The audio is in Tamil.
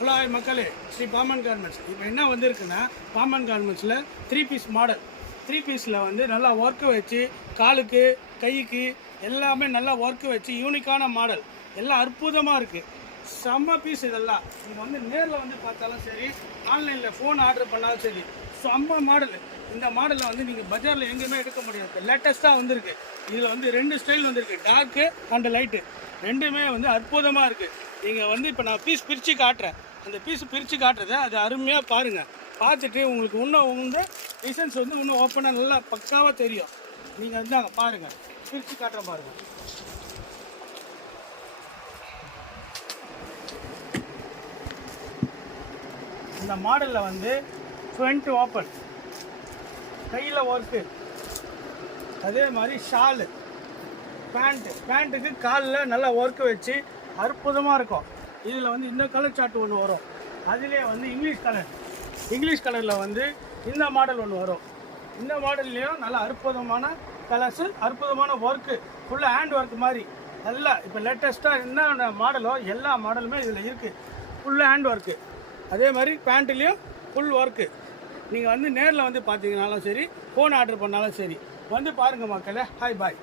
ஹலோ மக்களே, ஸ்ரீ பாமன் கார்மெண்ட்ஸ் இப்போ என்ன வந்திருக்குன்னா, பாமன் கார்மெண்ட்ஸில் 3 பீஸ் மாடல். 3 பீஸில் வந்து நல்லா ஒர்க்கு வச்சு காலுக்கு கைக்கு எல்லாமே நல்லா ஒர்க்கு வச்சு யூனிக்கான மாடல் எல்லாம் அற்புதமாக இருக்குது. செம்ம பீஸ் இதெல்லாம். நீங்கள் வந்து நேரில் வந்து பார்த்தாலும் சரி, ஆன்லைனில் ஃபோன் ஆர்டர் பண்ணாலும் சரி, செம்ம மாடல். இந்த மாடலில் வந்து நீங்கள் பஜாரில் எங்கேயுமே எடுக்க முடியாது. லேட்டஸ்ட்டாக வந்திருக்கு. இதில் வந்து 2 ஸ்டைல் வந்திருக்கு, டார்க்கு அண்ட் லைட்டு. ரெண்டுமே வந்து அற்புதமாக இருக்குது. நீங்கள் வந்து இப்போ நான் பீஸ் பிரித்து காட்டுறேன். அந்த பீஸ் பிரித்து காட்டுறதை அது அருமையாக பாருங்கள். பார்த்துட்டு உங்களுக்கு இன்னும் வந்து டிசைன்ஸ் வந்து இன்னும் ஓப்பனாக நல்லா பக்காவாக தெரியும். நீங்கள் வந்து அங்கே பாருங்கள், பிரித்து காட்டுற பாருங்கள். இந்த மாடலில் வந்து ஃப்ரண்ட் ஓப்பன், கையில் ஒர்க்கு, அதே மாதிரி ஷாலு, பேண்ட்டுக்கு காலில் நல்லா ஒர்க்கு வச்சு அற்புதமாக இருக்கும். இதில் வந்து இந்த கலர் சார்ட் ஒன்று வரும். அதிலே வந்து இங்கிலீஷ் கலரில் வந்து இந்த மாடல் ஒன்று வரும். இந்த மாடல்லையும் நல்லா அற்புதமான கலர்ஸு, அற்புதமான ஒர்க்கு, ஃபுல்லாக ஹேண்ட் ஒர்க் மாதிரி நல்லா. இப்போ லேட்டஸ்ட்டாக என்ன மாடலோ எல்லா மாடலுமே இதில் இருக்குது. ஃபுல்லாக ஹேண்ட் ஒர்க்கு. அதே மாதிரி பேண்ட்லேயும் ஃபுல் ஒர்க்கு. நீங்கள் வந்து நேரில் வந்து பார்த்தீங்கனாலும் சரி, ஃபோன் ஆர்டர் பண்ணாலும் சரி, வந்து பாருங்கள் மக்களே. Hi bye.